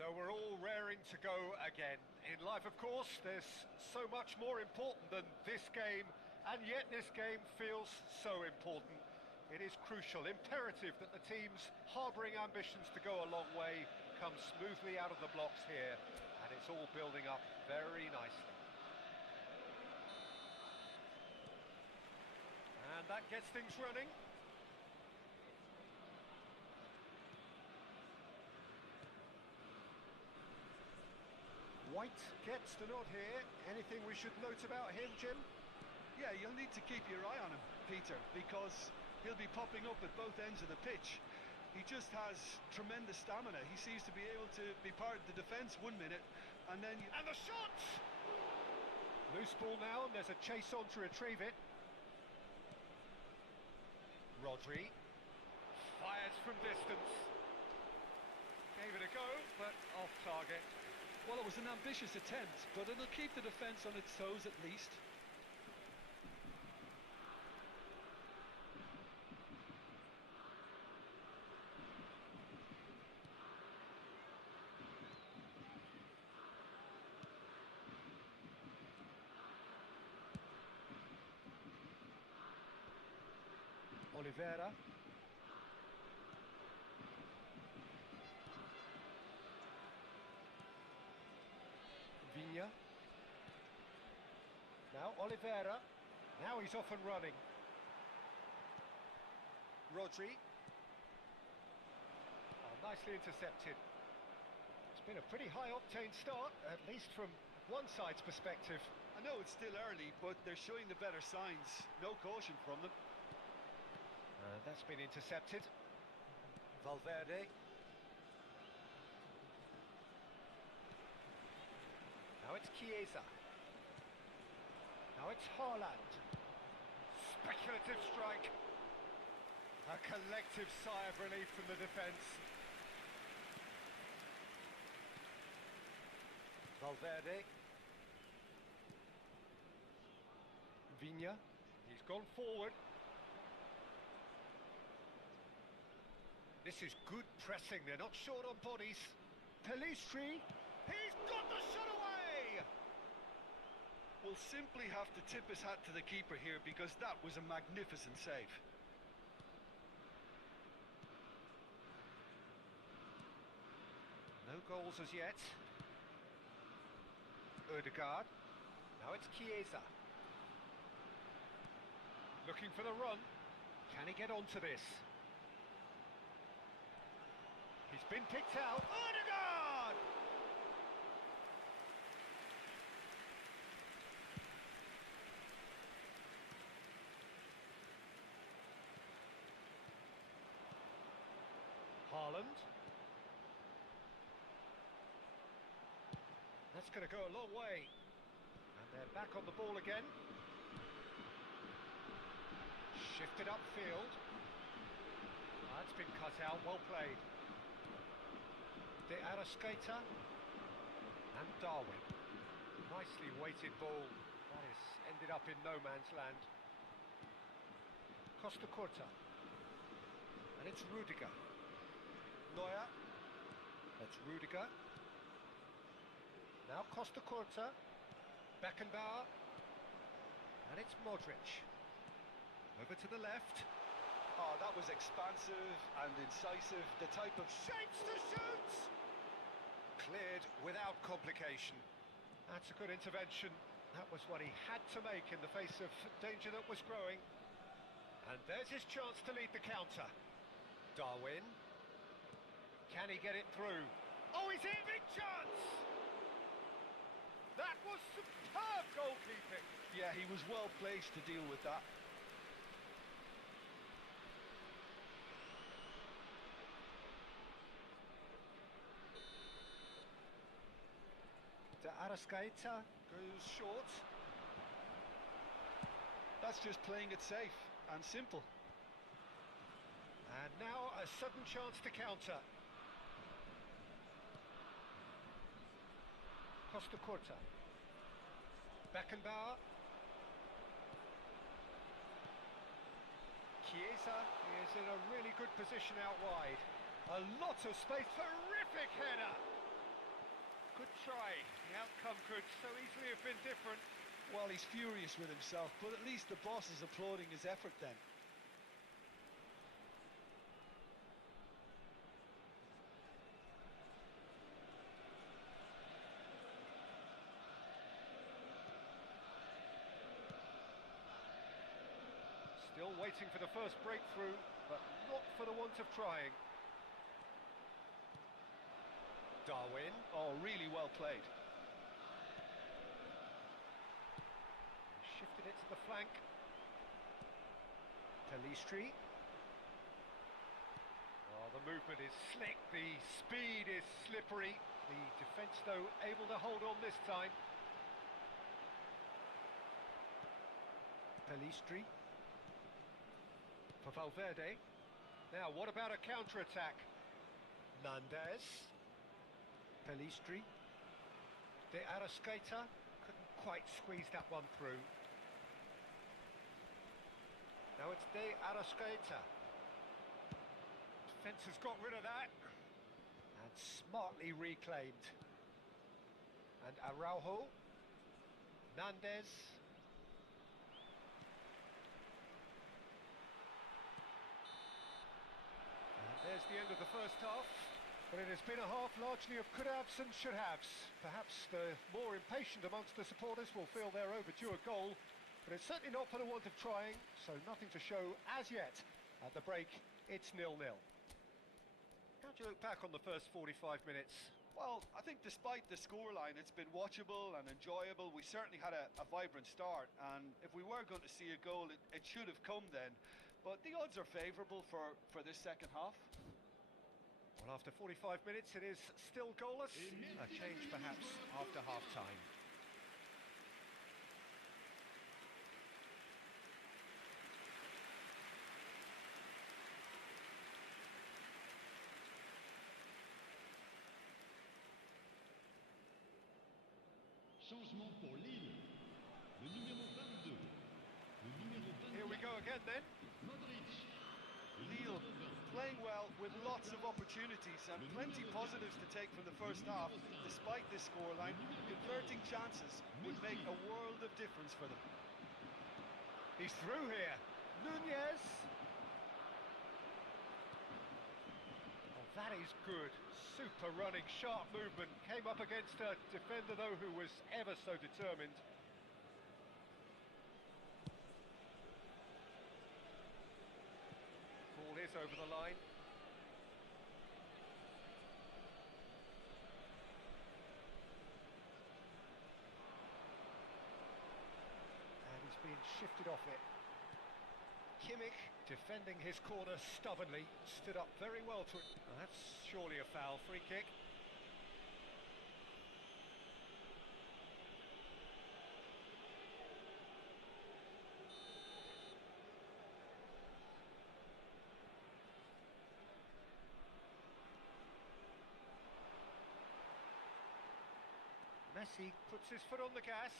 So we're all raring to go again. In life, of course, there's so much more important than this game, and yet this game feels so important. It is crucial, imperative that the teams harbouring ambitions to go a long way come smoothly out of the blocks here, and it's all building up very nicely. And that gets things running. White gets the nod here. Anything we should note about him, Jim? Yeah, you'll need to keep your eye on him, Peter, because he'll be popping up at both ends of the pitch. He just has tremendous stamina. He seems to be able to be part of the defence 1 minute, and then... And the shot! Loose ball now, and there's a chase on to retrieve it. Rodri fires from distance. Gave it a go, but off target. Well, it was an ambitious attempt, but it'll keep the defence on its toes at least. Oliveira. Vigna. Now Oliveira. Now he's off and running. Rodri. Oh, nicely intercepted. It's been a pretty high-octane start, at least from one side's perspective. I know it's still early, but they're showing the better signs. No caution from them. That's been intercepted. Valverde. Now it's Chiesa. Now it's Haaland. Speculative strike. A collective sigh of relief from the defence. Valverde. Vigna. He's gone forward. This is good pressing, they're not short on bodies. Pelistri, he's got the shot away! We'll simply have to tip his hat to the keeper here because that was a magnificent save. No goals as yet. Odegaard, now it's Chiesa. Looking for the run, can he get onto this? He's been picked out. Odegaard! Haaland. That's going to go a long way. And they're back on the ball again. Shifted upfield. That's been cut out, well played. De Arrascaeta and Darwin. Nicely weighted ball. That has ended up in no man's land. Costa Curta. And it's Rudiger. Neuer. That's Rudiger. Now Costa Curta. Beckenbauer. And it's Modric. Over to the left. Oh, that was expansive and incisive. The type of... Shapes to shoot! Cleared without complication. That's a good intervention. That was what he had to make in the face of danger that was growing. And there's his chance to lead the counter. Darwin. Can he get it through? Oh, he's in! Big chance! That was superb goalkeeping. Yeah, he was well placed to deal with that. De Arrascaeta goes short. That's just playing it safe and simple. And now a sudden chance to counter. Costa Curta. Beckenbauer. Chiesa is in a really good position out wide. A lot of space, terrific header! Good try. The outcome could so easily have been different. Well, he's furious with himself, but at least the boss is applauding his effort then. Still waiting for the first breakthrough, but not for the want of trying. Darwin. Oh, really well played. Shifted it to the flank. Pelistri. Oh, the movement is slick, the speed is slippery. The defence, though, able to hold on this time. Pelistri. For Valverde. Now, what about a counter-attack? Nandez. Pelistri. De Arrascaeta couldn't quite squeeze that one through. Now it's De Arrascaeta. Defence has got rid of that. And smartly reclaimed. And Araujo. Nandez. And there's the end of the first half. But it has been a half largely of could-haves and should-haves. Perhaps the more impatient amongst the supporters will feel they're overdue a goal, but it's certainly not for the want of trying, so nothing to show as yet. At the break, it's 0-0. How do you look back on the first 45 minutes? Well, I think despite the scoreline, it's been watchable and enjoyable. We certainly had a vibrant start, and if we were going to see a goal, it should have come then. But the odds are favourable for this second half. Well, after 45 minutes, it is still goalless. A change, perhaps, after half-time. Changement pour Lille. Le numéro 22. Le numéro 24. Here we go again, then. Modric. Lille playing well with lots of opportunities and plenty positives to take from the first half. Despite this scoreline, converting chances would make a world of difference for them. He's through here. Nunez. Oh, that is good. Super running, sharp movement. Came up against a defender, though, who was ever so determined. Ball is over the line. And he's being shifted off it. Kimmich defending his corner stubbornly, stood up very well to it. Well, that's surely a foul. Free kick. Messi puts his foot on the gas.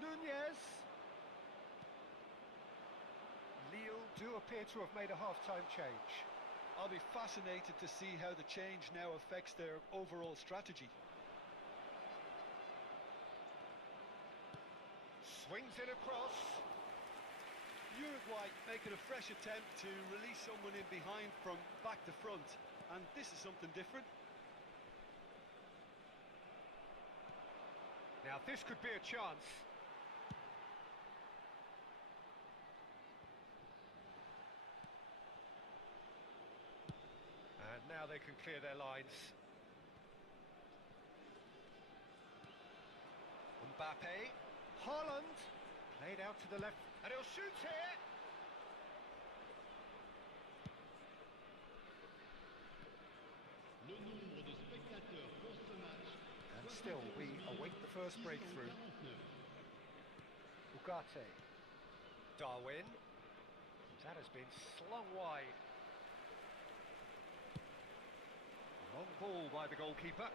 Nunez. Lille do appear to have made a half-time change. I'll be fascinated to see how the change now affects their overall strategy. Swings it across. Uruguay making a fresh attempt to release someone in behind from back to front, and this is something different. Now this could be a chance. And now they can clear their lines. Mbappe. Haaland. Played out to the left. And he'll shoot here. Le nombre de spectateurs pour ce match. And still, we await the first breakthrough. Ugarte. Darwin. That has been slung wide. Long ball by the goalkeeper.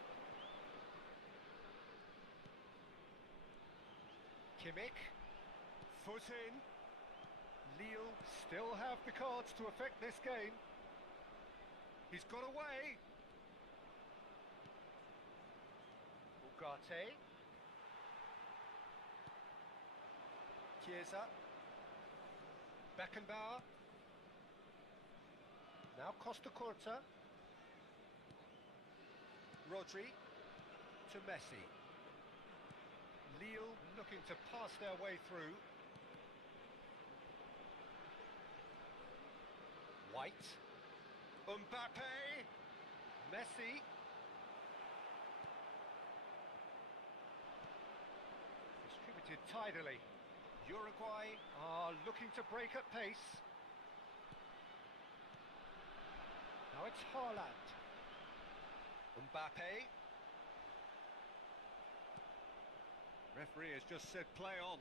Kimmich. Foot in. Lille still have the cards to affect this game. He's got away. Ugarte. Chiesa. Beckenbauer. Now Costa Curta. Rodri to Messi. Lille looking to pass their way through. White. Mbappe. Messi. Distributed tidily. Uruguay are looking to break at pace. Now it's Haaland. Mbappe. Referee has just said play on.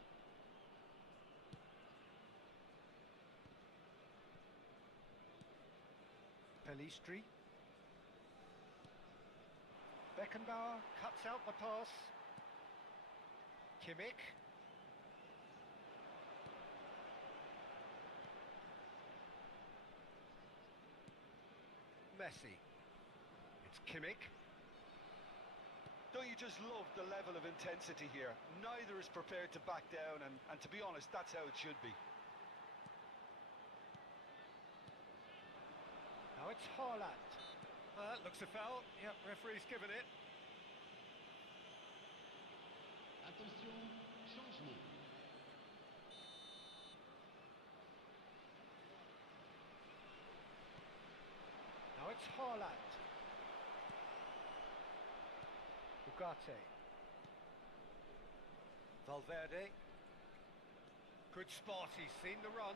Pelistri. Beckenbauer cuts out the pass. Kimmich. Messi. It's Kimmich. Don't you just love the level of intensity here? Neither is prepared to back down, and to be honest, that's how it should be. Now it's Haaland. Looks a foul. Yep, referee's given it. Attention, changement. Now it's Haaland. Ugarte. Valverde. Good spot, he's seen the run.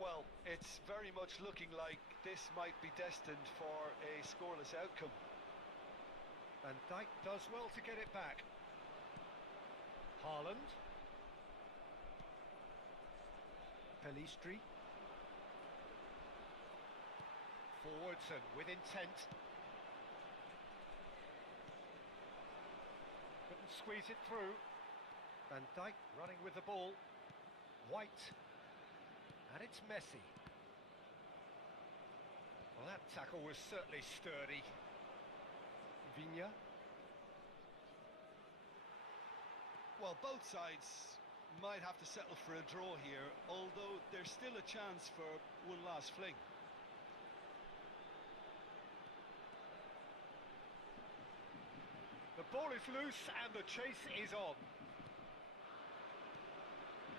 Well, it's very much looking like this might be destined for a scoreless outcome. Van Dijk does well to get it back. Haaland. Pelistri. Forwards and with intent. Couldn't squeeze it through. Van Dijk running with the ball. White. And it's Messi. Well, that tackle was certainly sturdy. Viña. Well, both sides might have to settle for a draw here, although there's still a chance for one last fling. The ball is loose and the chase is on.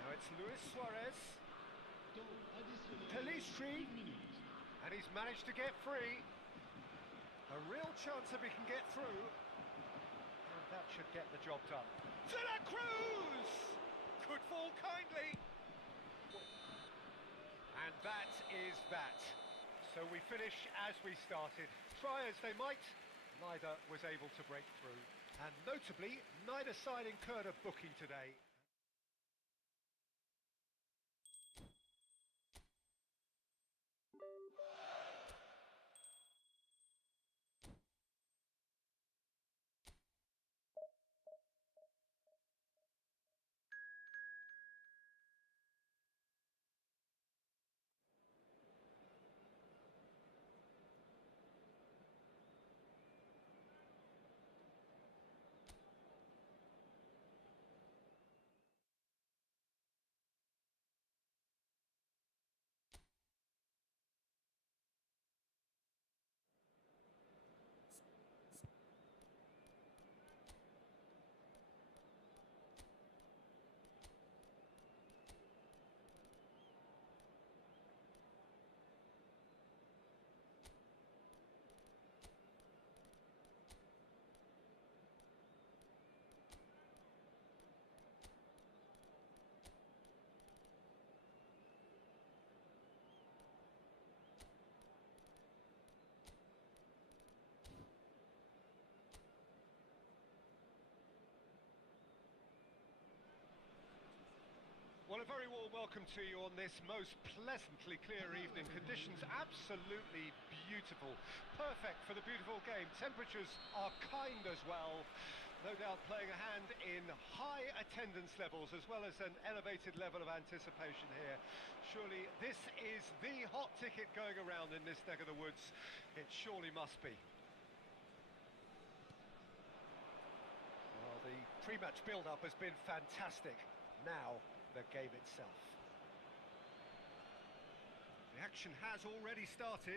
Now it's Luis Suarez. Temps additionnel. Pelistri. 1 minute. And he's managed to get free. A real chance if he can get through. And that should get the job done. De La Cruz! Could fall kindly. And that is that. So we finish as we started. Try as they might, neither was able to break through. And notably, neither side incurred a booking today. Well, a very warm welcome to you on this most pleasantly clear evening. Conditions absolutely beautiful. Perfect for the beautiful game. Temperatures are kind as well. No doubt playing a hand in high attendance levels as well as an elevated level of anticipation here. Surely this is the hot ticket going around in this neck of the woods. It surely must be. pre-match build-up has been fantastic. Now, the game itself. The action has already started.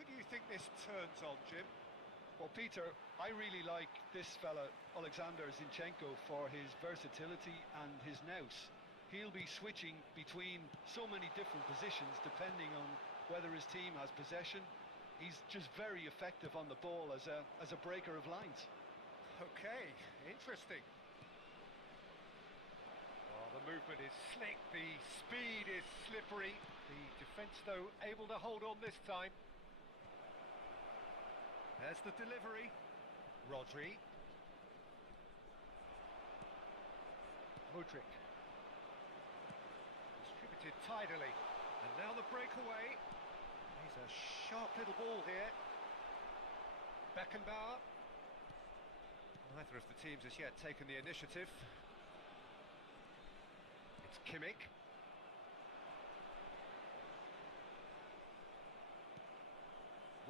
Who do you think this turns on, Jim? Well, Peter, I really like this fella, Alexander Zinchenko, for his versatility and his nous. He'll be switching between so many different positions depending on whether his team has possession. He's just very effective on the ball as a breaker of lines. Okay, interesting. Well, the movement is slick, the speed is slippery. The defence, though, able to hold on this time. There's the delivery. Rodri. Mudryk. Distributed tidily. And now the breakaway. He's a sharp little ball here. Beckenbauer. Neither of the teams has yet taken the initiative. It's Kimmich.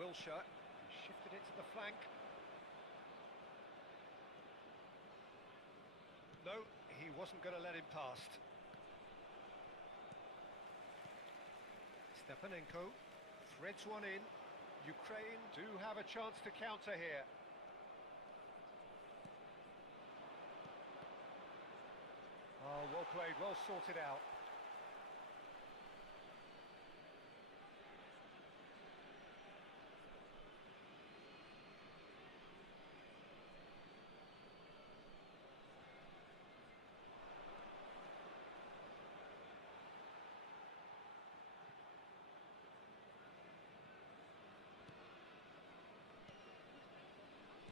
Wilshere. Shifted it to the flank. No, he wasn't going to let him past. Stepanenko threads one in. Ukraine do have a chance to counter here. Oh, well played, well sorted out.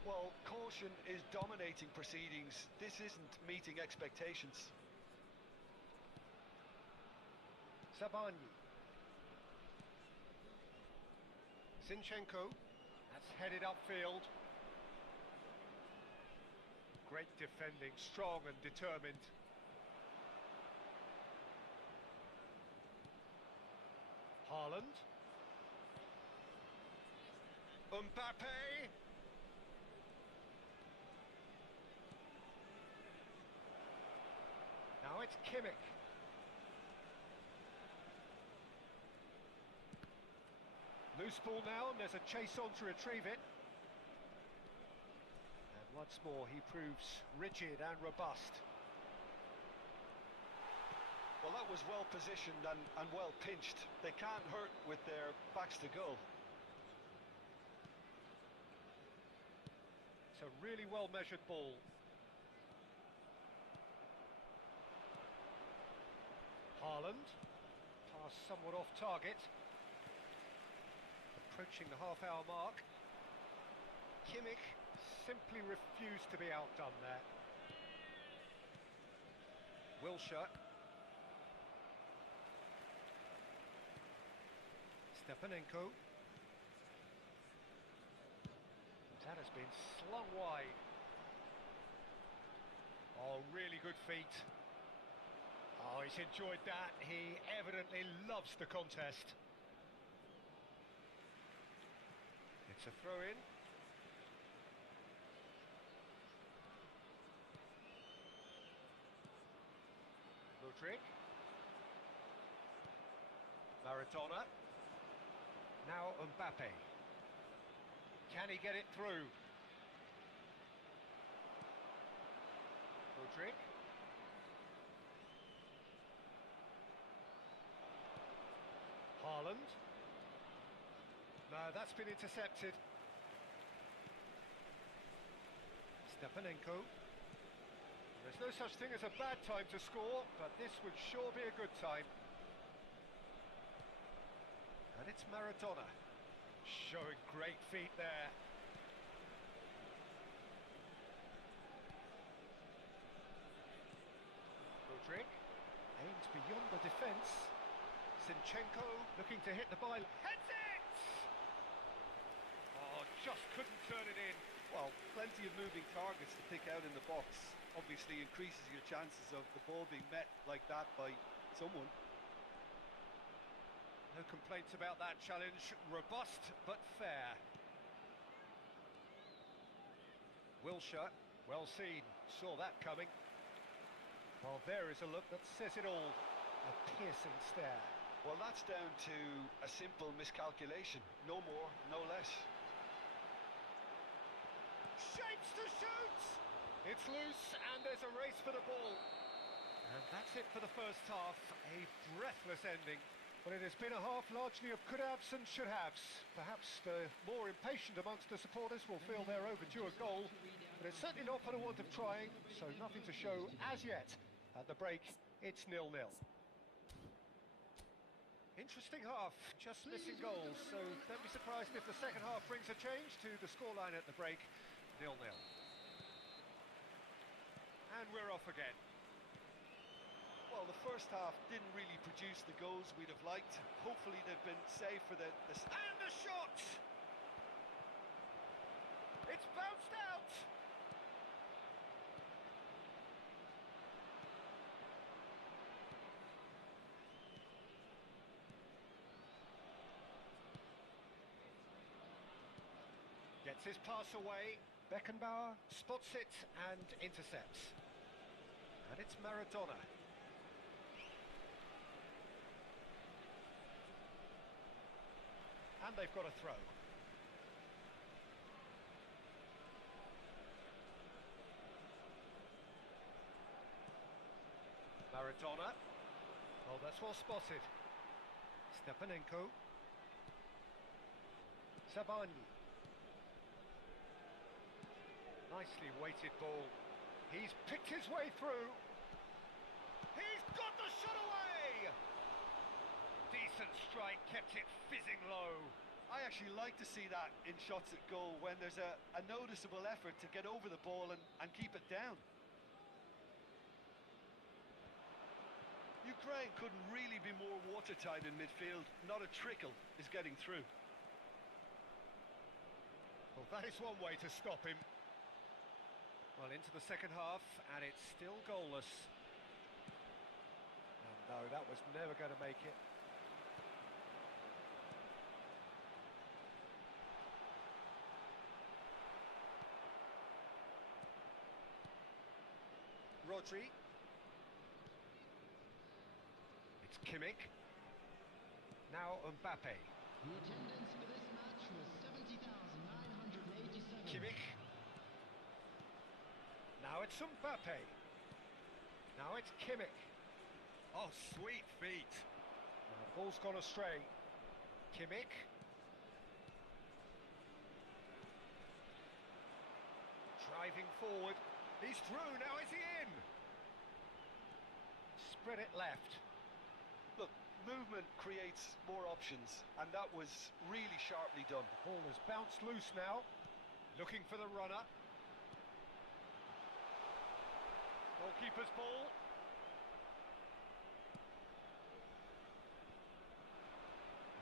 Well, caution is dominating proceedings. This isn't meeting expectations. Sabani. Zinchenko. That's headed upfield. Great defending, strong and determined. Haaland. Mbappe. Now it's Kimmich. Loose ball now, and there's a chase on to retrieve it. And once more, he proves rigid and robust. Well, that was well positioned and well pinched. They can't hurt with their backs to goal. It's a really well-measured ball. Haaland. Pass somewhat off target. Approaching the half-hour mark. Kimmich simply refused to be outdone there. Wilshere. Stepanenko. That has been slung wide. Oh, really good feet. Oh, he's enjoyed that. He evidently loves the contest. It's a throw-in. Mudryk. Maradona. Now Mbappe. Can he get it through? Mudryk. Haaland. No, that's been intercepted. Stepanenko. There's no such thing as a bad time to score, but this would sure be a good time. And it's Maradona. Showing great feet there. Mudryk aims beyond the defence. Zinchenko looking to hit the byline. Heads it! Oh, just couldn't turn it in. Well, plenty of moving targets to pick out in the box. Obviously increases your chances of the ball being met like that by someone. No complaints about that challenge. Robust but fair. Wilshere, well seen, saw that coming. Well, there is a look that says it all. A piercing stare. Well, that's down to a simple miscalculation. No more, no less. Shapes to shoot! It's loose and there's a race for the ball. And that's it for the first half. A breathless ending. But it has been a half largely of could-haves and should-haves. Perhaps the more impatient amongst the supporters will feel they're overdue a goal. But it's certainly not for the want of trying, so nothing to show as yet. At the break, it's 0-0. Interesting half, just missing goals, so don't be surprised if the second half brings a change to the scoreline at the break, 0-0. And we're off again. Well, the first half didn't really produce the goals we'd have liked. Hopefully they've been saved for the... And the shot! It's bounced out! Gets his pass away. Beckenbauer spots it and intercepts. And it's Maradona. And they've got a throw. Maradona. Oh, that's well spotted. Stepanenko. Sabani. Nicely weighted ball. He's picked his way through. He's got the shot away! Decent strike, kept it fizzing low. I actually like to see that in shots at goal when there's a noticeable effort to get over the ball and keep it down. Ukraine couldn't really be more watertight in midfield. Not a trickle is getting through. Well, that is one way to stop him. Well, into the second half, and it's still goalless. And no, that was never going to make it. Rodri. It's Kimmich. Now Mbappe. The attendance for this match was 70,987. Kimmich. Now it's Mbappe. Now it's Kimmich. Oh, sweet feet. The ball's gone astray. Kimmich. Driving forward. He's through, now is he in? Spread it left. Look, movement creates more options, and that was really sharply done. The ball has bounced loose now. Looking for the runner. Goalkeeper's ball.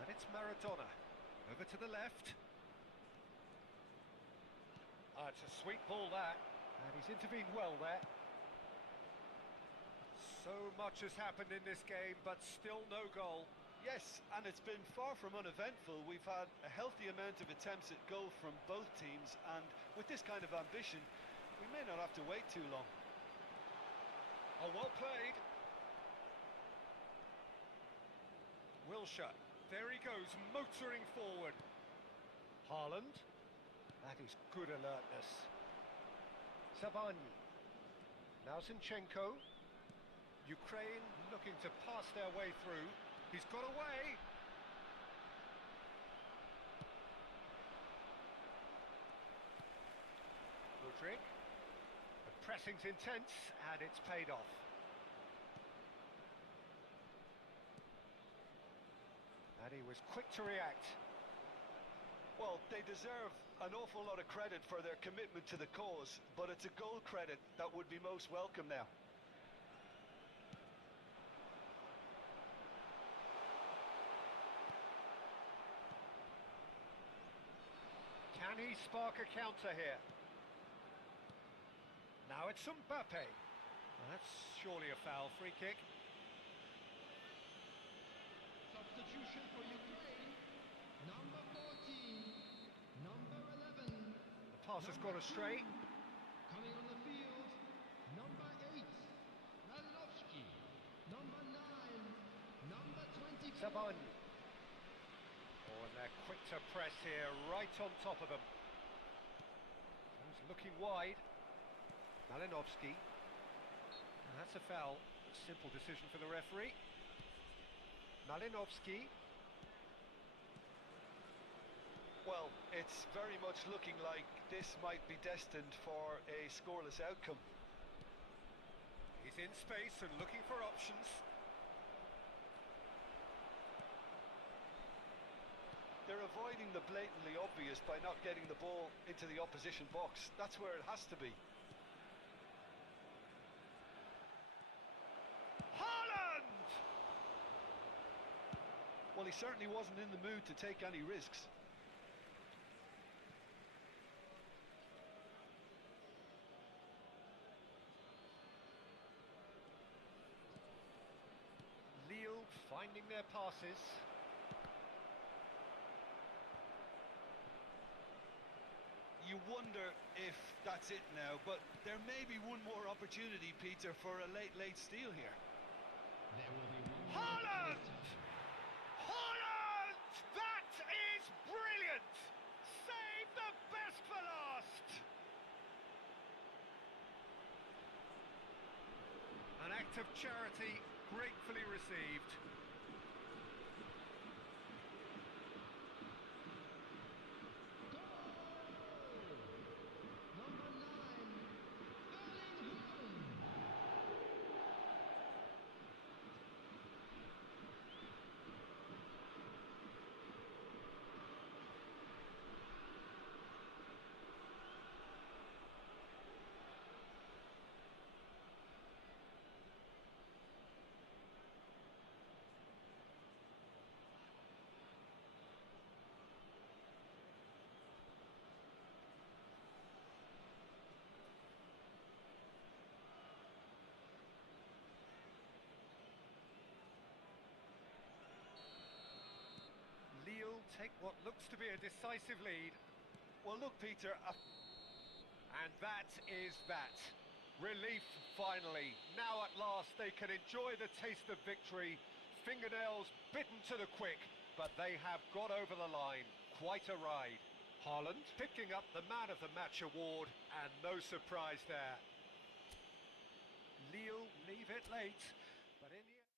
And it's Maradona. Over to the left. Ah, it's a sweet ball, that. And he's intervened well there. So much has happened in this game, but still no goal. Yes, and it's been far from uneventful. We've had a healthy amount of attempts at goal from both teams, and with this kind of ambition, we may not have to wait too long. Oh, well played. Wilshere, there he goes, motoring forward. Haaland, that is good alertness. Sabani, now Zinchenko. Ukraine looking to pass their way through. He's got away. Rodri. The pressing's intense and it's paid off. And he was quick to react. Well, they deserve an awful lot of credit for their commitment to the cause, but it's a goal credit that would be most welcome now. Can he spark a counter here? Now it's Mbappe. Well, that's surely a foul. Free kick. Substitution for pass has gone astray. Coming on the field, number 8, Malinovsky. Number 9, number 24. Saban. Oh, and they're quick to press here, right on top of them. He's looking wide. Malinovsky. And that's a foul. Simple decision for the referee. Malinovsky. Well, it's very much looking like this might be destined for a scoreless outcome. He's in space and looking for options. They're avoiding the blatantly obvious by not getting the ball into the opposition box. That's where it has to be. Haaland! Well, he certainly wasn't in the mood to take any risks. Lille finding their passes. You wonder if that's it now, but there may be one more opportunity, Peter, for a late steal here. There will be one more Haaland! added time. Haaland! That is brilliant! Save the best for last! An act of charity gratefully received. Number 9, Erling Haaland. Lille take what looks to be a decisive lead. Well, look, Peter, And that is that. Relief, finally. Now at last they can enjoy the taste of victory. Fingernails bitten to the quick, but they have got over the line. Quite a ride. Haaland picking up the Man of the Match award, and no surprise there. Lille leave it late, but in the end...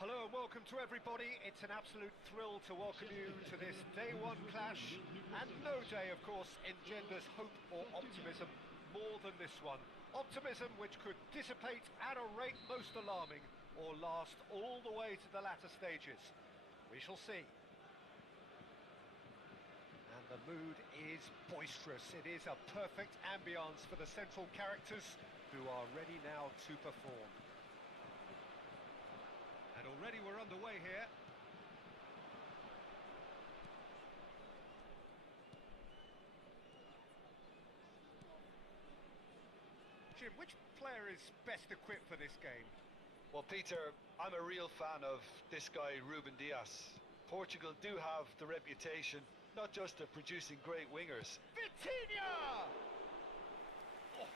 Hello and welcome to everybody. It's an absolute thrill to welcome you to this day one clash. And no day, of course, engenders hope or optimism more than this one. Optimism which could dissipate at a rate most alarming or last all the way to the latter stages. We shall see. And the mood is boisterous. It is a perfect ambience for the central characters who are ready now to perform. And already we're underway here. Jim, which player is best equipped for this game? Well, Peter, I'm a real fan of this guy, Ruben Dias. Portugal do have the reputation, not just of producing great wingers. Vitinha! Oh,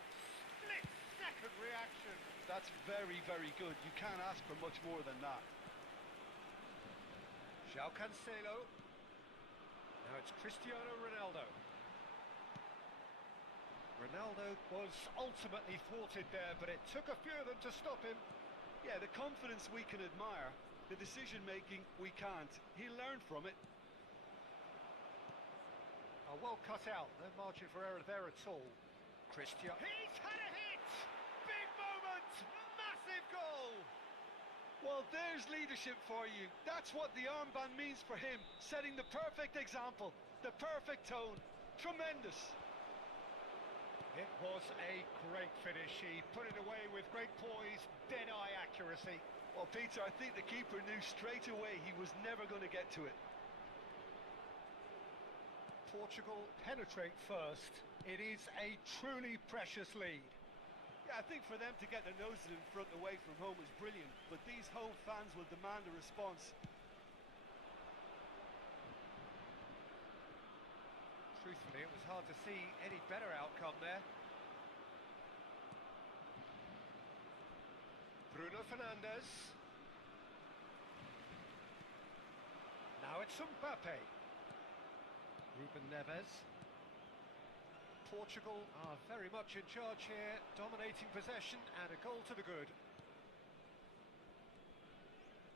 split-second reaction. That's very, very good. You can't ask for much more than that. João Cancelo. Now it's Cristiano Ronaldo. Ronaldo was ultimately thwarted there, but it took a few of them to stop him. Yeah, the confidence we can admire, the decision-making we can't. He learned from it. Oh, well cut out, no margin for error there at all. Cristiano. He's had a hit! Big moment! Massive goal! Well, there's leadership for you. That's what the armband means for him, setting the perfect example, the perfect tone. Tremendous. It was a great finish. He put it away with great poise, dead-eye accuracy. Well, Peter, I think the keeper knew straight away he was never going to get to it. Portugal penetrate first. It is a truly precious lead. Yeah, I think for them to get their noses in front away from home is brilliant, but these home fans will demand a response. Truthfully, it was hard to see any better outcome there. Bruno Fernandes. Now it's Mbappe. Ruben Neves. Portugal are very much in charge here, dominating possession and a goal to the good.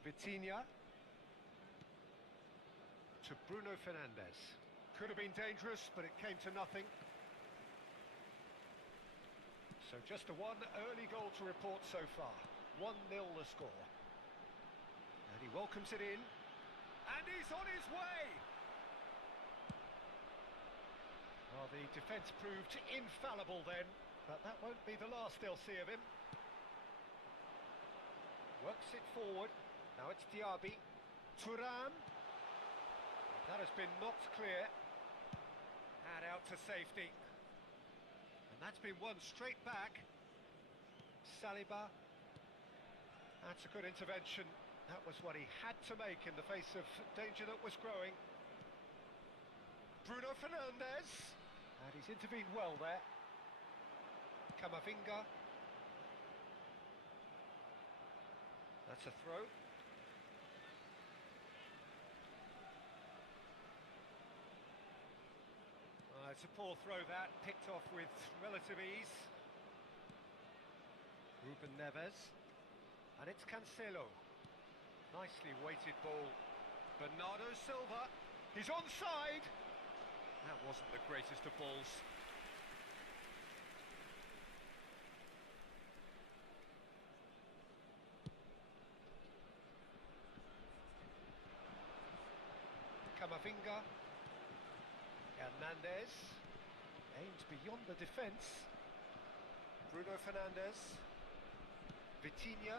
Vitinha. To Bruno Fernandes. Could have been dangerous, but it came to nothing. So just a one early goal to report so far. 1-0 the score. And he welcomes it in. And he's on his way! Well, the defence proved infallible then, but that won't be the last they'll see of him. Works it forward. Now it's Diaby. Thuram. That has been knocked clear. And out to safety. And that's been won straight back. Saliba. That's a good intervention. That was what he had to make in the face of danger that was growing. Bruno Fernandes. And he's intervened well there. Camavinga. That's a throw. It's a poor throw that, picked off with relative ease. Ruben Neves. And it's Cancelo. Nicely weighted ball. Bernardo Silva. He's onside. That wasn't the greatest of balls. Camavinga. Hernandez. Aimed beyond the defence. Bruno Fernandes. Vitinha.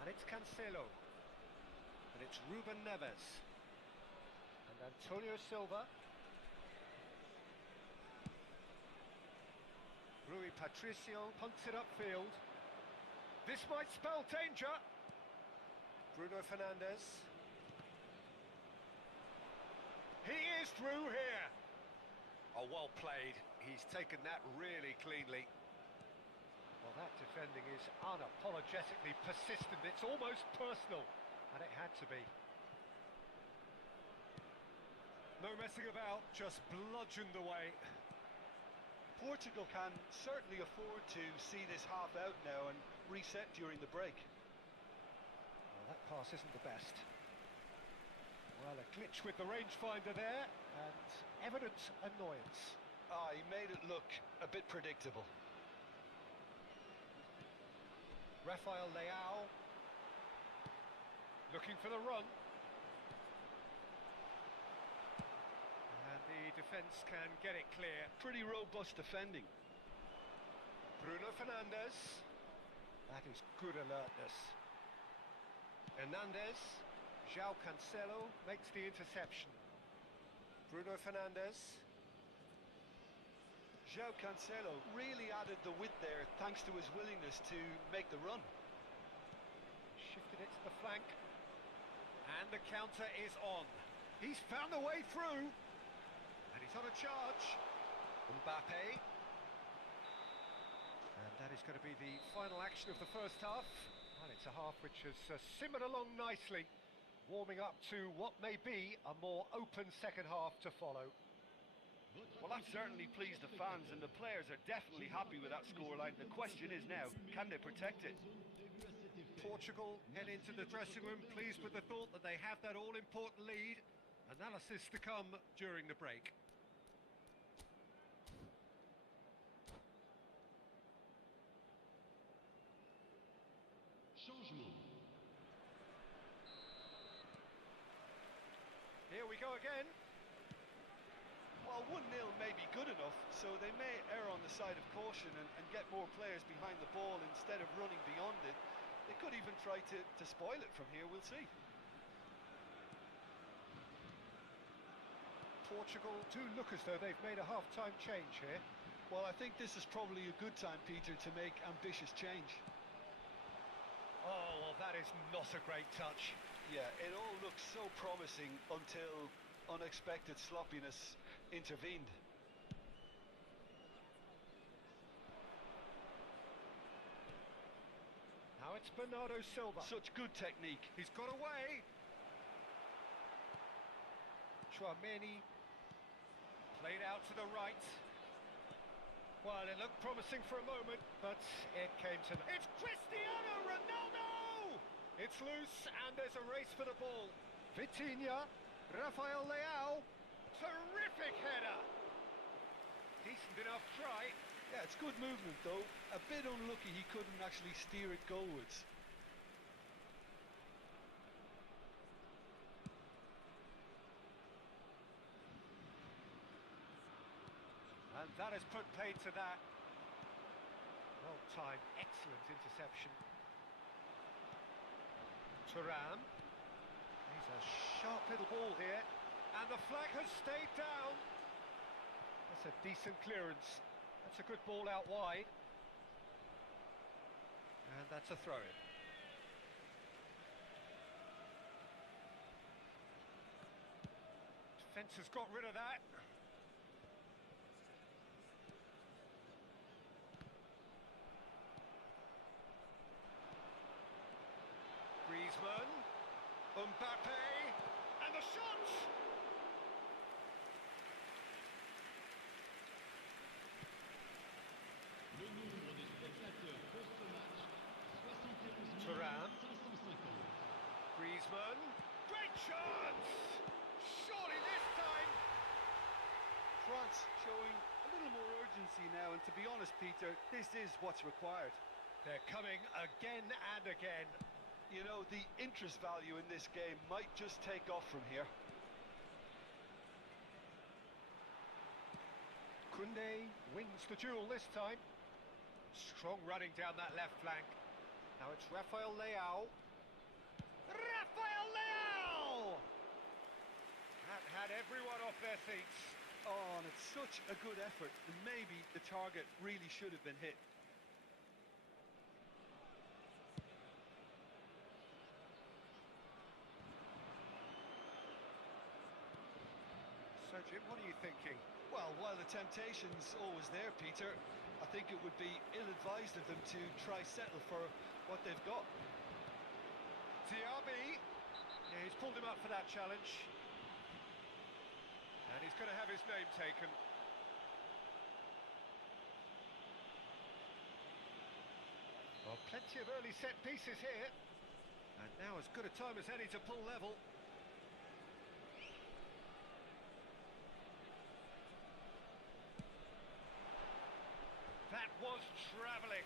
And it's Cancelo. And it's Ruben Neves. And Antonio Silva. Rui Patricio punts it upfield. This might spell danger. Bruno Fernandes. He is through here. Oh, well played. He's taken that really cleanly. Well, that defending is unapologetically persistent. It's almost personal. And it had to be. No messing about, just bludgeoned away. Portugal can certainly afford to see this half out now and reset during the break. That pass isn't the best. Well, a glitch with the rangefinder there, and evident annoyance. Ah, he made it look a bit predictable. Rafael Leao looking for the run. And the defence can get it clear. Pretty robust defending. Bruno Fernandes. That is good alertness. Hernandez. João Cancelo makes the interception. Bruno Fernandes. João Cancelo really added the width there thanks to his willingness to make the run. Shifted it to the flank. And the counter is on. He's found a way through. And he's on a charge. Mbappe. And that is going to be the final action of the first half. And it's a half which has simmered along nicely, warming up to what may be a more open second half to follow. Well, that certainly pleased the fans, and the players are definitely happy with that scoreline. The question is now, can they protect it? Portugal head into the dressing room pleased with the thought that they have that all-important lead. Analysis to come during the break. Changement. Here we go again. Well, 1-0 may be good enough, so they may err on the side of caution and get more players behind the ball instead of running beyond it. They could even try to spoil it from here, we'll see. Portugal do look as though they've made a half-time change here. Well, I think this is probably a good time, Peter, to make ambitious change. Oh, well, that is not a great touch. Yeah, it all looks so promising until unexpected sloppiness intervened. Now it's Bernardo Silva. Such good technique. He's got away. Chouameni played out to the right. Well, it looked promising for a moment, but it came to... It's Cristiano Ronaldo! It's loose, and there's a race for the ball. Vitinha, Rafael Leao, terrific header. Decent enough try. Yeah, it's good movement, though. A bit unlucky he couldn't actually steer it goalwards. And that has put paid to that. Well timed, excellent interception. Thuram. He's a sharp little ball here. And the flag has stayed down. That's a decent clearance. That's a good ball out wide. And that's a throw-in. Defence has got rid of that. Griezmann, Mbappe, and the shot! Le nombre de spectateurs post-match, 71 Thuram. 550. Griezmann, great chance! Surely this time! France showing a little more urgency now, and to be honest, Peter, this is what's required. They're coming again and again. You know, the interest value in this game might just take off from here. Koundé wins the duel this time. Strong running down that left flank. Now it's Rafael Leao. Rafael Leao! That had everyone off their seats. Oh, and it's such a good effort, and maybe the target really should have been hit. So, Jim, what are you thinking? Well, while the temptation's always there, Peter, I think it would be ill-advised of them to try settle for what they've got. Diaby. Yeah, he's pulled him up for that challenge. And he's going to have his name taken. Well, plenty of early set pieces here. And now as good a time as any to pull level. That was travelling.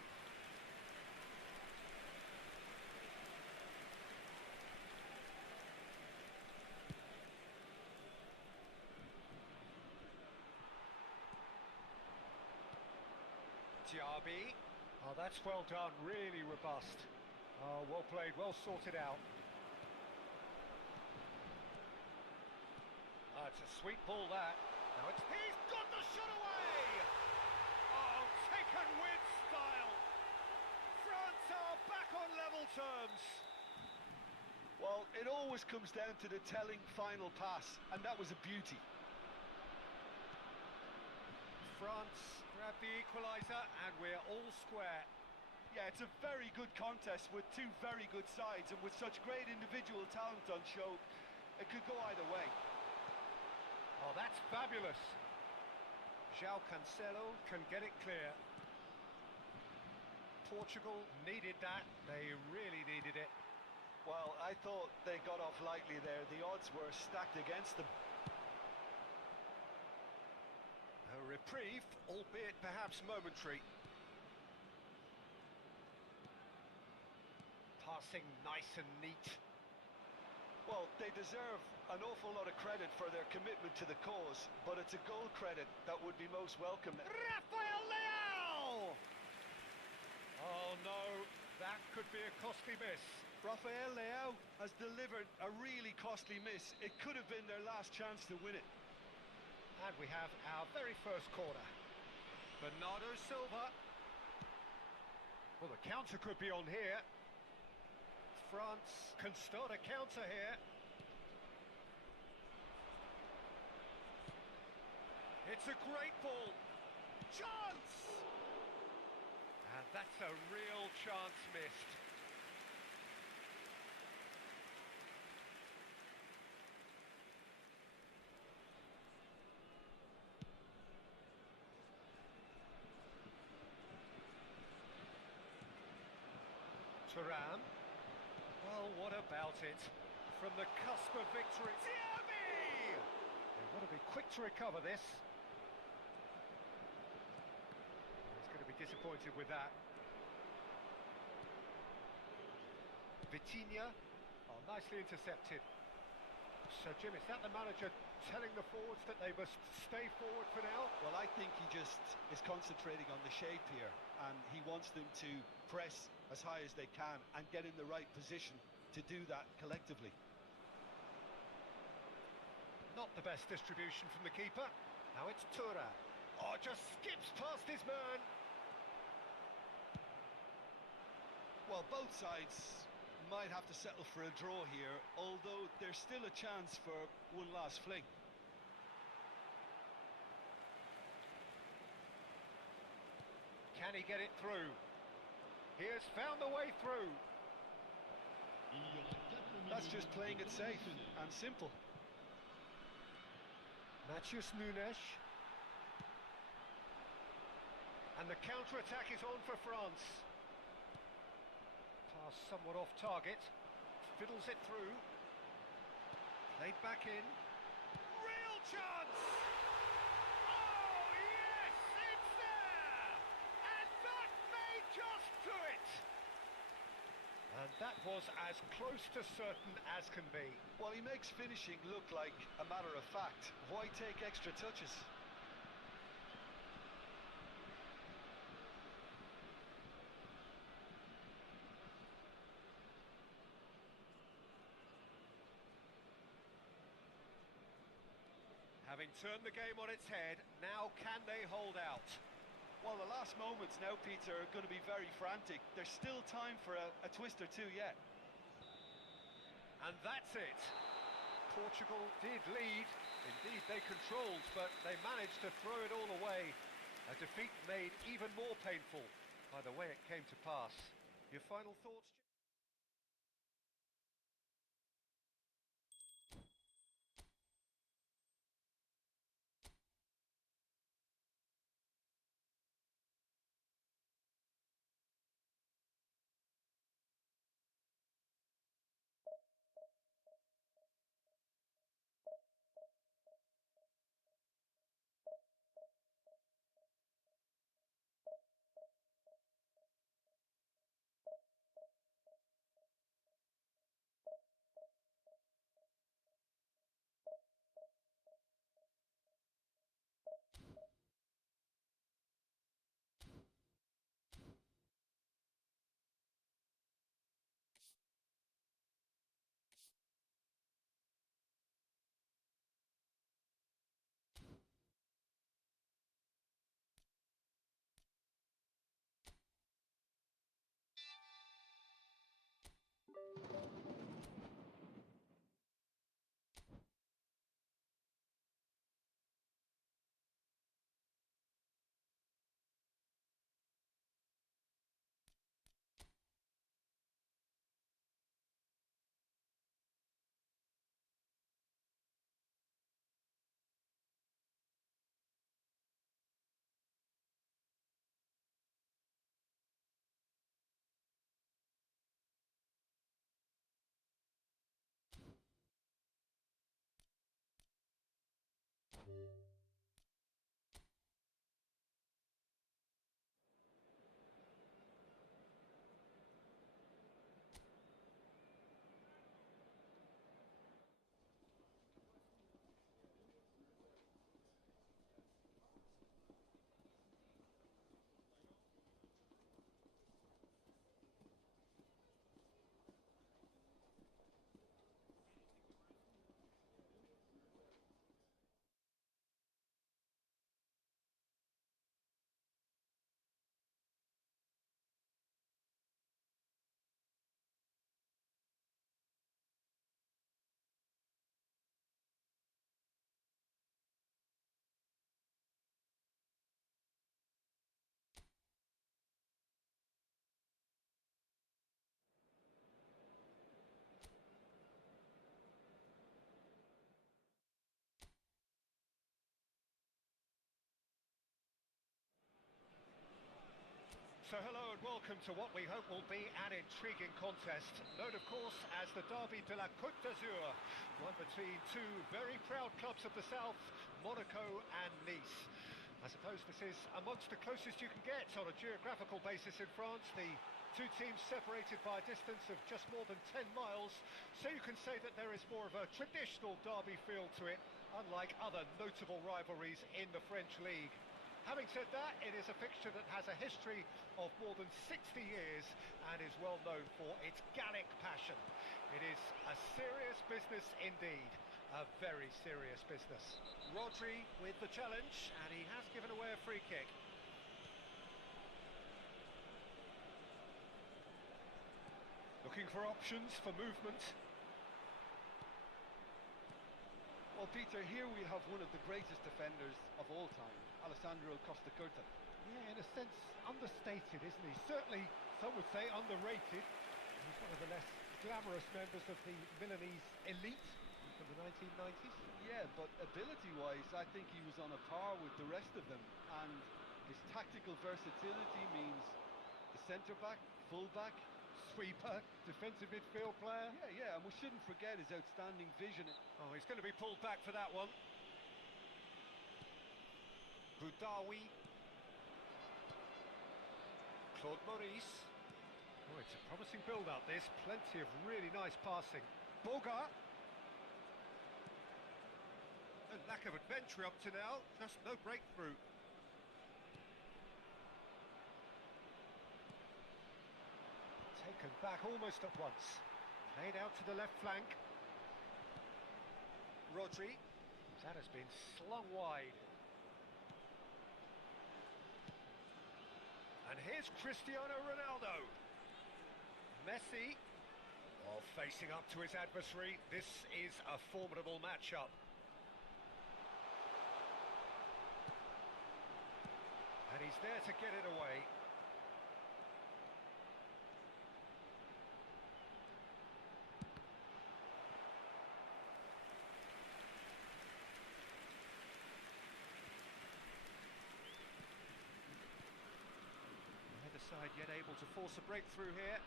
Diaby. Oh, that's well done, really robust. Oh, well played, well sorted out. It's a sweet ball, that. Now he's got the shot away! Oh, taken with style. France are back on level terms. Well, it always comes down to the telling final pass, and that was a beauty. France grab the equaliser, and we're all square. Yeah, it's a very good contest with two very good sides, and with such great individual talent on show, it could go either way. Oh, that's fabulous. João Cancelo can get it clear. Portugal needed that. They really needed it. Well, I thought they got off lightly there. The odds were stacked against them. A reprieve, albeit perhaps momentary. Passing nice and neat. Well, they deserve an awful lot of credit for their commitment to the cause, but it's a goal credit that would be most welcome. Rafael Leao! Oh no, that could be a costly miss. Rafael Leao has delivered a really costly miss. It could have been their last chance to win it. And we have our very first corner. Bernardo Silva. Well, the counter could be on here. France can start a counter here. It's a great ball. Chance! And that's a real chance missed. Thuram. Well, what about it? From the cusp of victory. Diaby! They want to be quick to recover this. He's going to be disappointed with that. Vitinha. Oh, nicely intercepted. So, Jim, is that the manager telling the forwards that they must stay forward for now? Well, I think he just is concentrating on the shape here, and he wants them to press as high as they can and get in the right position to do that collectively. Not the best distribution from the keeper. Now it's Thuram. Oh, just skips past his man. Well, both sides might have to settle for a draw here, although there's still a chance for one last fling. Can he get it through? He has found the way through. Il y aura 4 That's minutes just playing de it temps safe additionnel. and simple. Matheus Nunes. And the counter-attack is on for France. Pass somewhat off target. Fiddles it through. Played back in. Real chance! Oh, yes! It's there! And that may just do it! And that was as close to certain as can be. Well, he makes finishing look like a matter of fact. Why take extra touches? Having turned the game on its head, now can they hold out? Well, the last moments now, Peter, are going to be very frantic. There's still time for a twist or two yet. And that's it. Portugal did lead. Indeed, they controlled, but they managed to throw it all away. A defeat made even more painful by the way it came to pass. Your final thoughts? So hello and welcome to what we hope will be an intriguing contest, known of course as the Derby de la Côte d'Azur, one between two very proud clubs of the south, Monaco and Nice. I suppose this is amongst the closest you can get on a geographical basis in France. The two teams separated by a distance of just more than 10 miles, so you can say that there is more of a traditional derby feel to it, unlike other notable rivalries in the French league. Having said that, it is a fixture that has a history of more than 60 years and is well known for its Gallic passion. It is a serious business indeed, a very serious business. Rodri with the challenge, and he has given away a free kick. Looking for options for movement. Well, Peter, here we have one of the greatest defenders of all time, Alessandro Costa Curta. Yeah, in a sense, understated, isn't he? Certainly, some would say underrated. He's one of the less glamorous members of the Milanese elite from the 1990s. Yeah, but ability-wise, I think he was on a par with the rest of them, and his tactical versatility means the centre-back, full-back, Sweeper, defensive midfield player. Yeah, and we shouldn't forget his outstanding vision. Oh, he's going to be pulled back for that one. Boudaoui. Claude Maurice. Oh, it's a promising build-up, this. Plenty of really nice passing. Boga. A lack of adventure up to now, just no breakthrough. Taken back almost at once. Played out to the left flank. Rodri. That has been slung wide. And here's Cristiano Ronaldo. Messi. Oh, facing up to his adversary. This is a formidable matchup. And he's there to get it away. Neither side yet able to force a breakthrough here.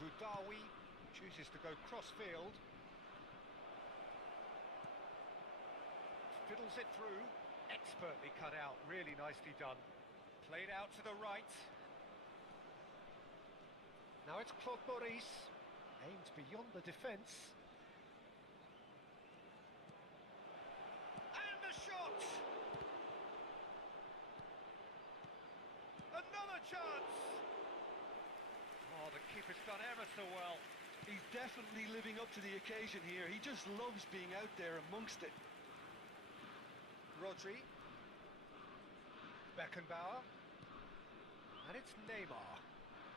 Boudaoui chooses to go cross-field. Fiddles it through, expertly cut out, really nicely done. Played out to the right. Now it's Claude Maurice, aimed beyond the defence. And a shot! Another chance! Oh, the keeper's done ever so well. He's definitely living up to the occasion here. He just loves being out there amongst it. Rodri, Beckenbauer, and it's Neymar.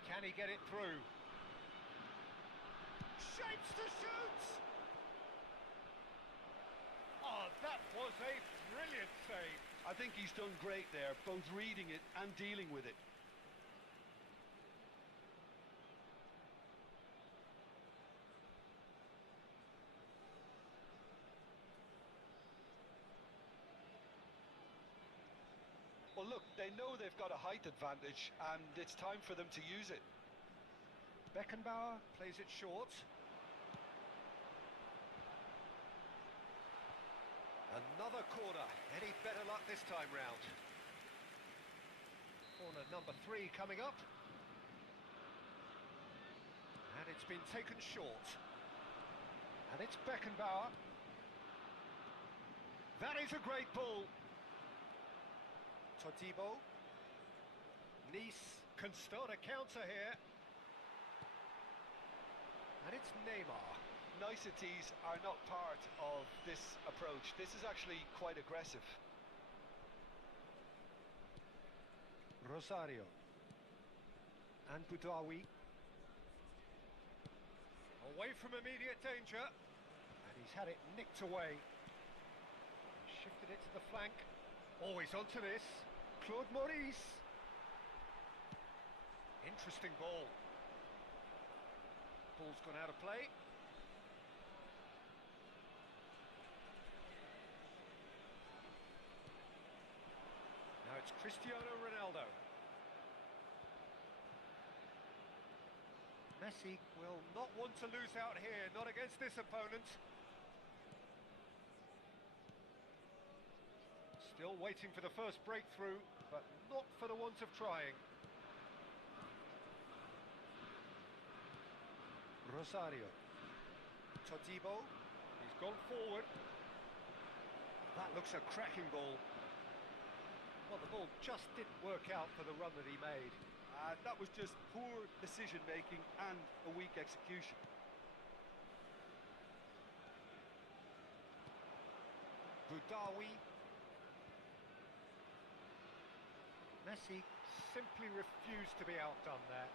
Can he get it through? Shapes to shoot! Oh, that was a brilliant save. I think he's done great there, both reading it and dealing with it. Well, look, they know they've got a height advantage, and it's time for them to use it. Beckenbauer plays it short. Another corner. Any better luck this time round? Corner number 3 coming up. And it's been taken short. And it's Beckenbauer. That is a great ball. Todibo. Nice can start a counter here. And it's Neymar. Niceties are not part of this approach. This is actually quite aggressive. Rosario. And Boudaoui. Away from immediate danger. And he's had it nicked away. Shifted it to the flank. Always onto this. Claude Maurice. Interesting ball. Ball's gone out of play. It's Cristiano Ronaldo. Messi will not want to lose out here, not against this opponent. Still waiting for the first breakthrough, but not for the want of trying. Rosario. Todibo. He's gone forward. That looks a cracking ball. Well, the ball just didn't work out for the run that he made. That was just poor decision-making and a weak execution. Boudaoui. Messi simply refused to be outdone there.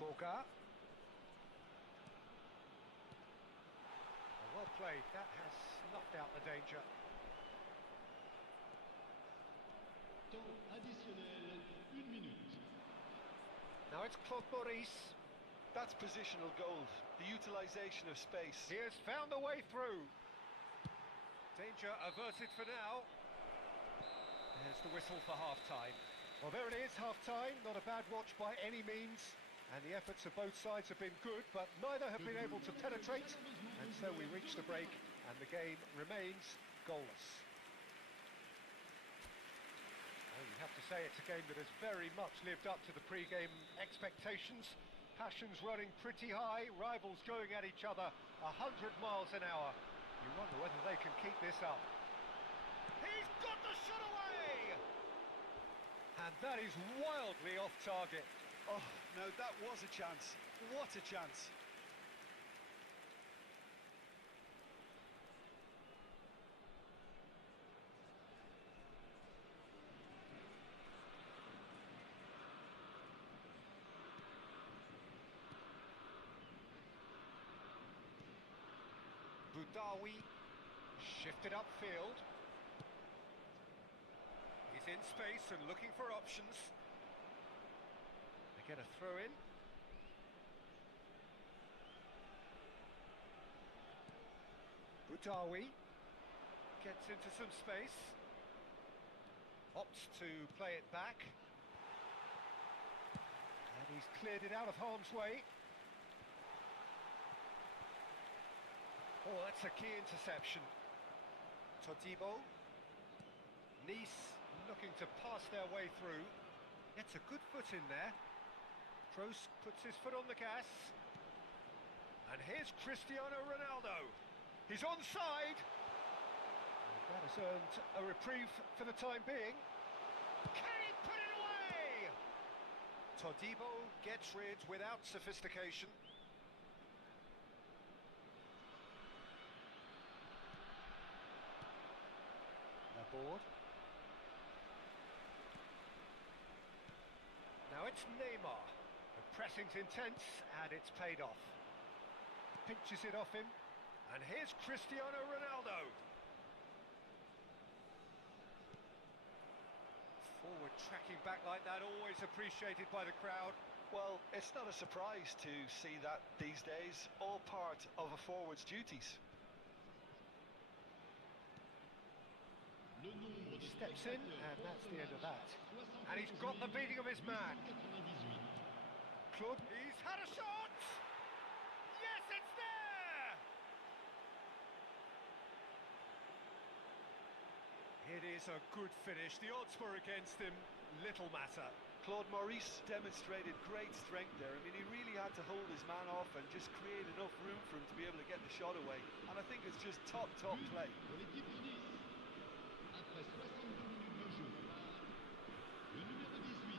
Boga. Well played, that has snuffed out the danger. Temps additionnel, 1 minute. Now it's Claude Maurice. That's positional gold, the utilisation of space. He has found a way through. Danger averted for now. There's the whistle for half-time. Well, there it is, half-time. Not a bad watch by any means. And the efforts of both sides have been good, but neither have been able to penetrate. And so we reach the break, and the game remains goalless. Well, you have to say it's a game that has very much lived up to the pre-game expectations. Passions running pretty high, rivals going at each other 100 miles an hour. You wonder whether they can keep this up. He's got the shot away! And that is wildly off target. Oh, no, that was a chance. What a chance. Boudaoui shifted upfield. He's in space and looking for options. They get a throw in. Boudaoui gets into some space. Opts to play it back. And he's cleared it out of harm's way. Oh, that's a key interception. Todibo. Nice looking to pass their way through. Gets a good foot in there. Kroos puts his foot on the gas. And here's Cristiano Ronaldo. He's onside. And that has earned a reprieve for the time being. Can he put it away? Todibo gets rid without sophistication. Board. Now it's Neymar. The pressing's intense and it's paid off. Pinches it off him. And here's Cristiano Ronaldo. Forward tracking back like that, always appreciated by the crowd. Well, it's not a surprise to see that these days. All part of a forward's duties. He steps in, and that's the end of that. And he's got the beating of his man. Claude, he's had a shot! Yes, it's there! It is a good finish. The odds were against him. Little matter. Claude Maurice demonstrated great strength there. I mean, he really had to hold his man off and just create enough room for him to be able to get the shot away. And I think it's just top play. Pour l'équipe de Nice. Après 62 minutes de jeu, le numéro 18.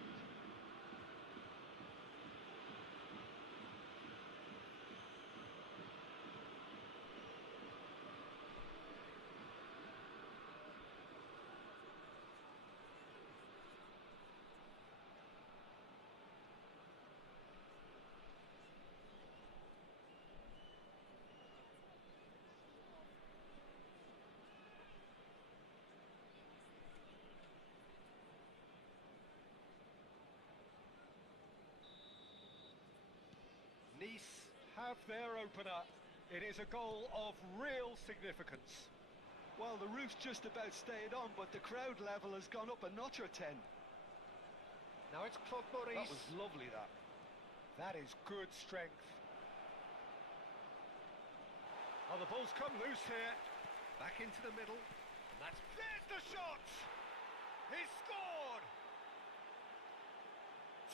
Nice have their opener. It is a goal of real significance. Well, the roof's just about stayed on, but the crowd level has gone up a notch or 10. Now it's Claude Maurice. That was lovely, that. That is good strength. Oh, the ball's come loose here. Back into the middle. And there's the shot! He scored!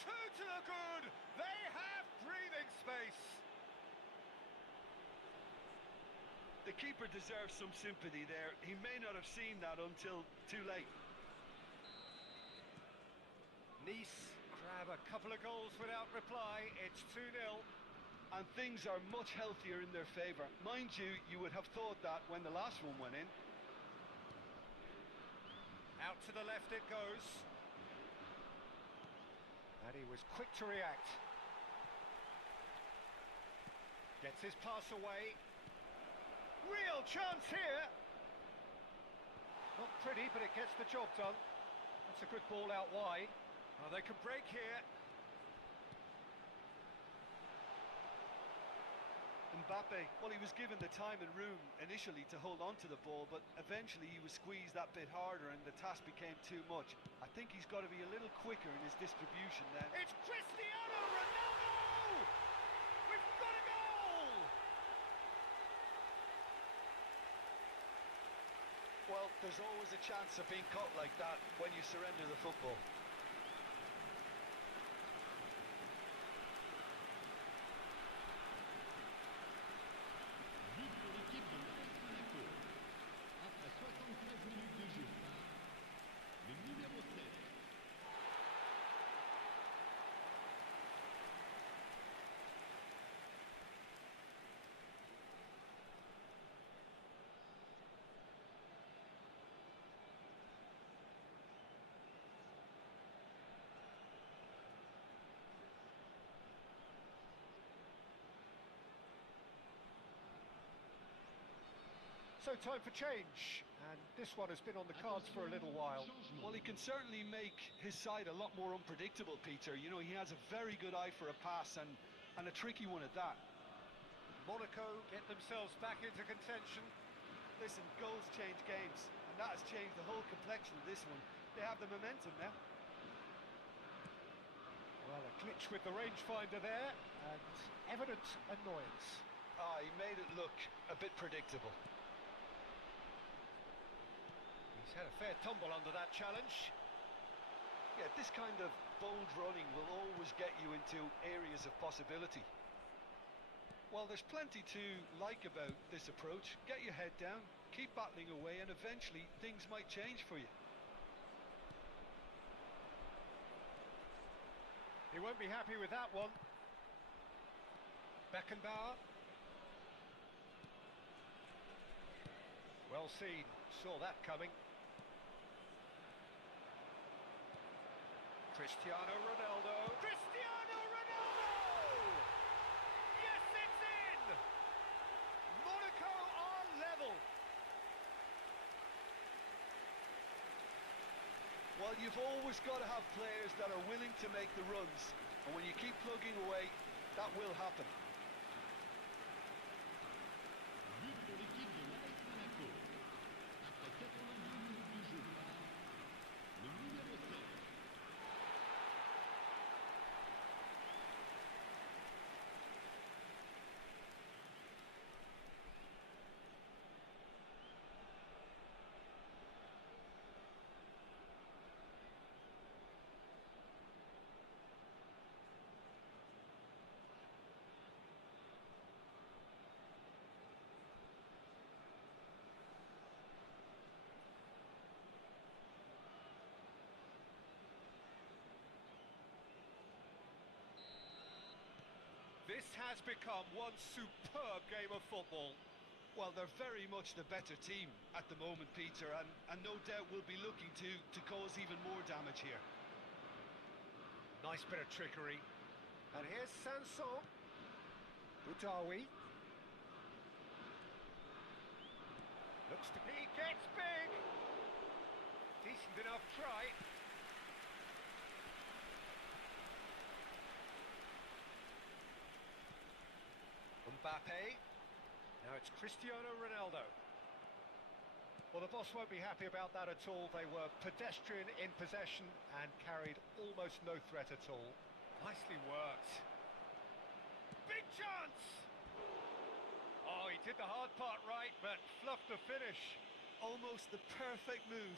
2 to the good. They have breathing space. The keeper deserves some sympathy there. He may not have seen that until too late. Nice grab a couple of goals without reply. It's 2-0. And things are much healthier in their favour. Mind you, you would have thought that when the last one went in. Out to the left it goes. And he was quick to react. Gets his pass away. Real chance here. Not pretty, but it gets the job done. That's a good ball out wide. Oh, they could break here. Mbappe, well, he was given the time and room initially to hold on to the ball, but eventually he was squeezed that bit harder and the task became too much. I think he's got to be a little quicker in his distribution then. It's Cristiano Ronaldo! We've got a goal! Well, there's always a chance of being caught like that when you surrender the football. But pour l'équipe de l'AS Monaco. Après 73 minutes de jeu par le numéro 7. So time for change, and this one has been on the cards for a little while. Well, he can certainly make his side a lot more unpredictable, Peter. You know, he has a very good eye for a pass and a tricky one at that. Monaco get themselves back into contention. Listen, goals change games, and that has changed the whole complexion of this one. They have the momentum now. Well, a glitch with the rangefinder there, and evident annoyance. Ah, he made it look a bit predictable. He's had a fair tumble under that challenge. Yeah, this kind of bold running will always get you into areas of possibility. Well, there's plenty to like about this approach. Get your head down, keep battling away, and eventually things might change for you. He won't be happy with that one. Beckenbauer. Well seen, saw that coming. Cristiano Ronaldo. Cristiano Ronaldo! Yes, it's in! Monaco are level. Well, you've always got to have players that are willing to make the runs, and when you keep plugging away, that will happen. But pour l'équipe de l'AS Monaco. Après 92 minutes de jeu par le numéro 7. This has become one superb game of football. Well, they're very much the better team at the moment, Peter, and no doubt will be looking to cause even more damage here. Nice bit of trickery. And here's Sanson. Butawi. Looks to be, gets big. Decent enough try. Mbappe. Now it's Cristiano Ronaldo. Well, the boss won't be happy about that at all. They were pedestrian in possession and carried almost no threat at all. Nicely worked. Big chance! Oh, he did the hard part right, but fluffed the finish. Almost the perfect move.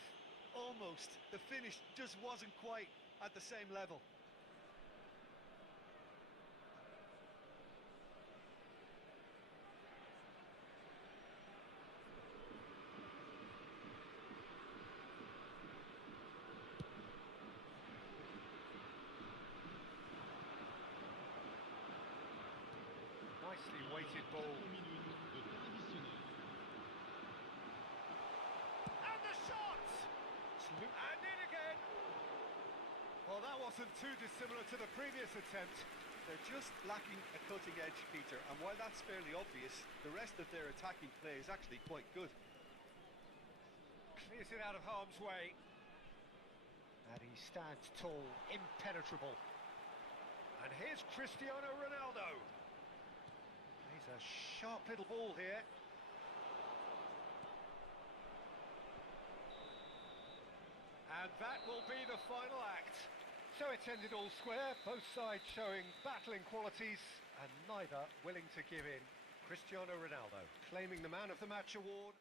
Almost. The finish just wasn't quite at the same level. Nicely weighted ball. 4 minutes de temps additionnel. And the shot! And in again! Well, that wasn't too dissimilar to the previous attempt. They're just lacking a cutting edge, Peter, and while that's fairly obvious, the rest of their attacking play is actually quite good. Clears it out of harm's way. And he stands tall, impenetrable. And here's Cristiano Ronaldo. He's a sharp little ball here. And that will be the final act. So it's ended all square, both sides showing battling qualities and neither willing to give in. Cristiano Ronaldo claiming the Man of the Match award.